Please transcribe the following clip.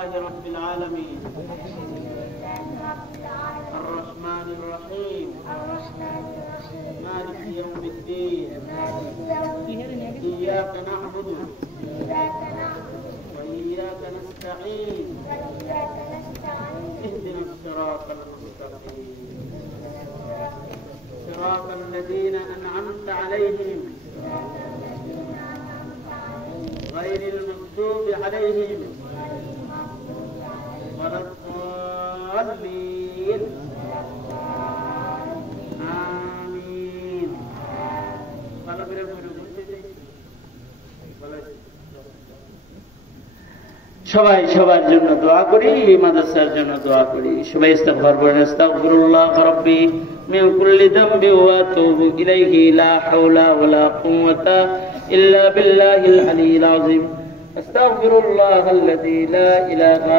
لله رب العالمين الرحمن الرحيم مالك يوم الدين إياك نعبد وإياك نستعين اهدنا الصراط المستقيم صراط الذين أنعمت عليهم غير المغضوب عليهم ولا الضالين آمين সবাই সবার জন্য দোয়া করি মাদ্রাসার জন্য দোয়া করি সবাই ইস্তিগফার করেন আস্তাগফিরুল্লাহ রাব্বি মিন কুল্লি যামবি ওয়া আতুবু ইলাইহি লা হাওলা ওয়ালা কুওয়াতা ইল্লা বিল্লাহিল আলিয়্যিল আযীম আস্তাগফিরুল্লাহাল্লাযী লা ইলাহা